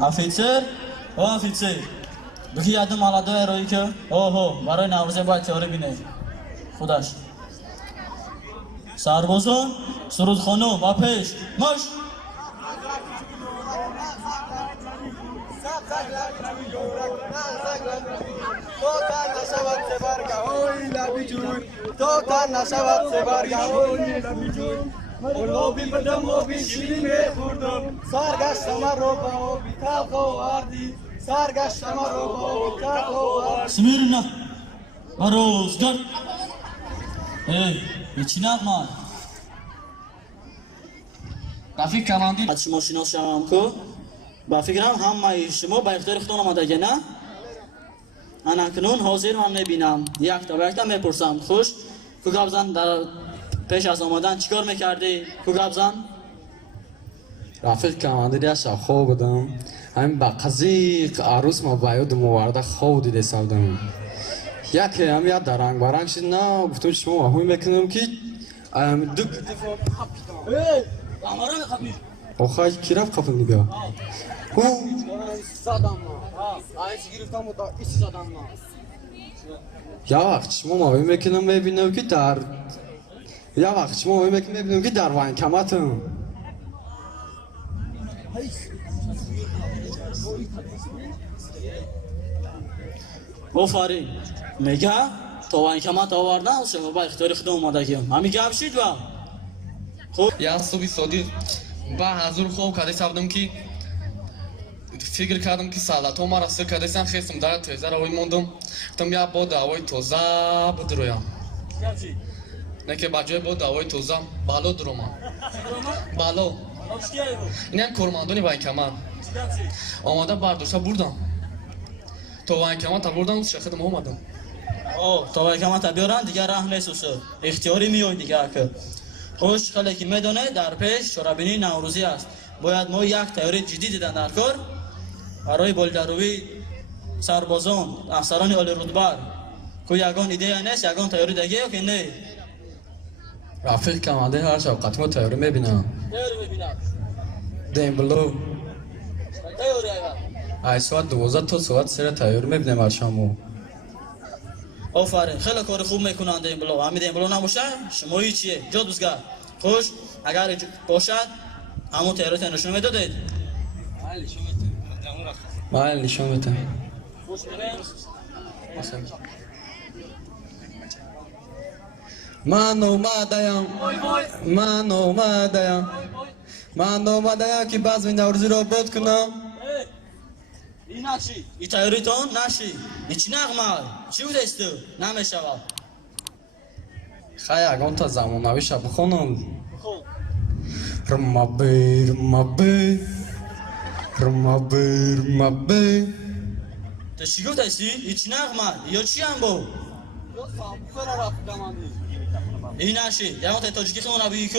офицер, о офицер. Бигӣ яду молодое ки оҳо барои наврӯзе бояд тайёрӣ бинед. Худаш. Сарбозон, сурудхону ба пеш. Мош. Смирно. Барозгар. چی نقمان؟ رفیق کماندی از شما شناس شوم که با فکرم همه شما با اختیار خودتان آمدگی نه؟ من اکنون حاضر هم نبینم یک تا یک تا میپرسم خوش کوگابزن در پیش از آمدن چیکار میکردی کوگابزن؟ رفیق کماندی یا شب خواب بودم همین با قضیق عروس ما باید موارده خواب دیده سودم یکی هم یاد درنگ برنگ شد نه گفتم شما وحوی میکنم که دو آخواه کی رفت قفل نگاه یا وقت شما وحوی میکنم میبینم که در یا وقت شما وحوی میکنم میبینم که در وین کمتم آفرین میگه تا این کمات آوردن شما با اختیار خودم آمدگیم همین گپ شید و خوب یا صبح صادق با حضور خوب کردی سردم که فکر کردم که سالات ما را سر کردی سن خستم در تیزه روی موندم گفتم یا با دعوای توزه بدرویم نه که با جای با دعوای توزه بالو دروم بالو این کورماندونی با این کمان آماده برداشته بردم تو وای کمان تا بردم شخصم اومدم تا وای کمان تا بیارن دیگه راه نیست اختیاری میای دیگه که خوش خاله که میدونه در پیش شورابینی نوروزی است باید ما یک تیاری جدی دیدن در کار برای بالدروی سربازان افسران عالی رتبه کو یگان ایده نیست یگان تیاری دیگه که نه رفیق کماندی هر شب قطعا تیاری میبینم دیم بلو ای ساعت 12 تا ساعت سر تیاری میبینم هر شامو آفرین خیلی کار خوب میکنند این بلو همین این بلو نباشه شما هیچیه جا دوزگر خوش اگر باشد همون تیارات نشون میدادید بله نشون میدم خوش بریم من اومدم که بزم نوروزی را بود کنم این نشی این تیاریتون نشی این چی نغمه چی بوده است نمیشود خیلی اگه تا زمانوی شب بخونم رمبه تو چی گفت هستی؟ این چی نغمه یا چی هم بود؟ این نشی یه تاجیکی خونه بگی که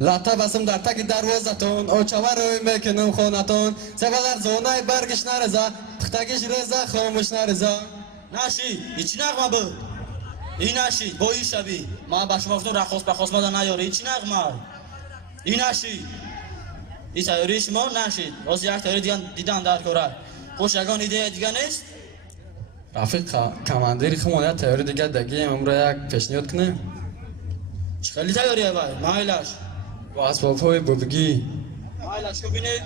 لطه بسم در تک دروازتون اوچوه روی میکنم خونتون سبا در زونه برگش نرزه پختگش رزه خاموش نرزه نشی این چی نغمه بود؟ این نشی با این شبی من با شما گفتم رخواست بخواست مادن نیاره این چی نغمه؟ این نشی این تیاری شما نشید باز یک تیاری دیدن در کاره خوش یگان ایده دیگه نیست؟ رفیق کماندیری خمونه تیاری دیگه دگیم امرو یک پیشنیاد کنه چه خیلی تیاریه بای مایلش با اسباب های بودگی مایلش که بینید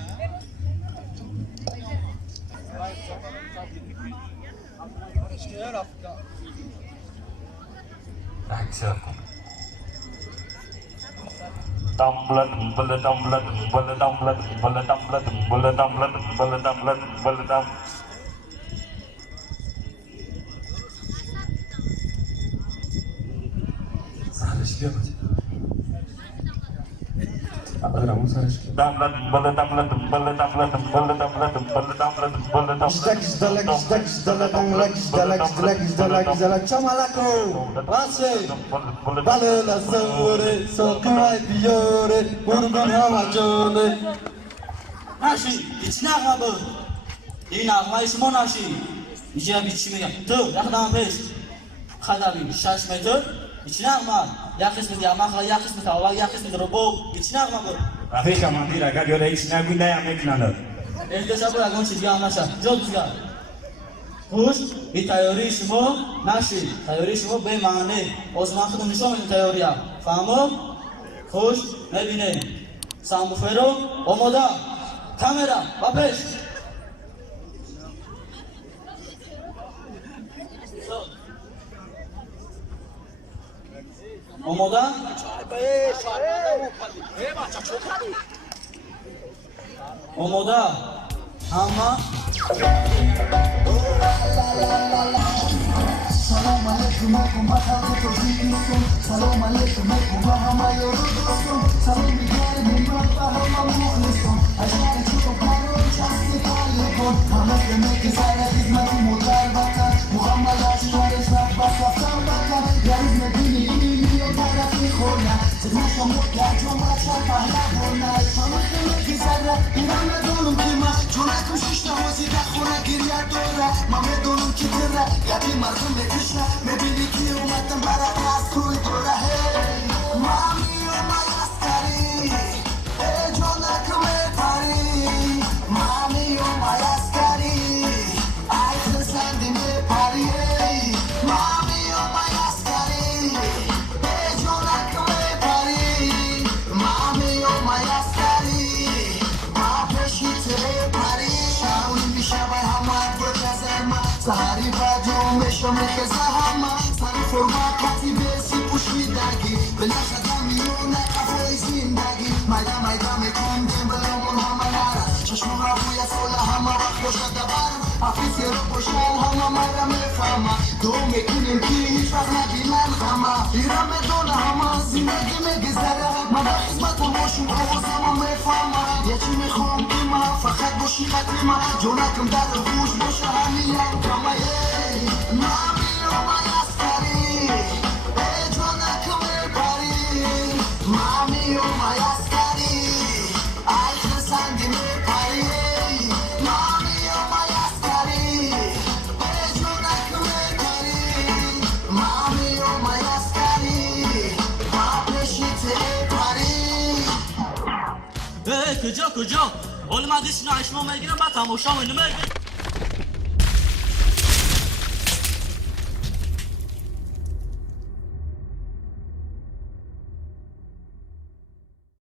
نشی هیچ نغمه بود این نغمه شما نشی اینجا بیچی میگم تو یخدم پیش خدمی 6 متر هیچ نغمه یک قسمت یمخ یک قسمت هوا یک قسمت ربو هیچ نغمه بود رفیق کماندیر اگر یاد هیچ نگوی نیم میکنند احتساب را اگون چیزی هم نشد جا بزگر خوش این تیاری شما نشید تیاری شما به معنی آزمان خودم نشان این تیاری ها فهمو؟ خوش نبینه ساموفرو آماده کامرا و پیش آماده آماده همه سلام علیکم علیکم بخیر تو زیستون سلام علیکم علیکم به همه یارو دوستون سلام میگم میمون به همه مخلصون اجماعی چطور کنون چستی کالی کن همه دمه که سر خدمت مدر بکن محمد اشتار اسلام بس وقتم بکن یعنی مدینی اینی و طرفی خورنه چیزنشم مدر جمعه شد پهله خورنه همه دمه که سر ایران ندونم که من جونکم شیشت حوزی ده خونه گریه دوره من میدونم که تره یکی مردم بکشه میبینی که اومدم برات از توی دوره مامی و مایستری ای جونکم میپری مامی و مایستری ای خسندی میپری مامی و مایستری ای جونکم میپری مامی و مایستری ما پیشیت میپری شاونی میشه به همه بجزم سهری بجو میشم که همه سر فرما کتیبه پوشیدگی به نشدم میونه کفای زندگی مایده مایده میکن دیم بلمون همه نره چشم را بوی سول همه وقت باشد برم حفیظ رو باشن همه مرا میفهمه دو میکنیم که هیچ وقت نبینن همه ایران میدونه همه زندگی میگذره من در خدمتم باشم آوازم میفهمه یه چی میخوام که من فقط باشی خطی من جونکم در خوش باشه همین کمه مامی و مایستری ای جونکم میپری مامی و مایستری ای خسندی میپری مامی و مایستری ای جونکم میپری مامی و مایستری ما پیشیت میپری کجا کجا؟ اول مدیش نایشما میگیرم با تماشا منو میگیرم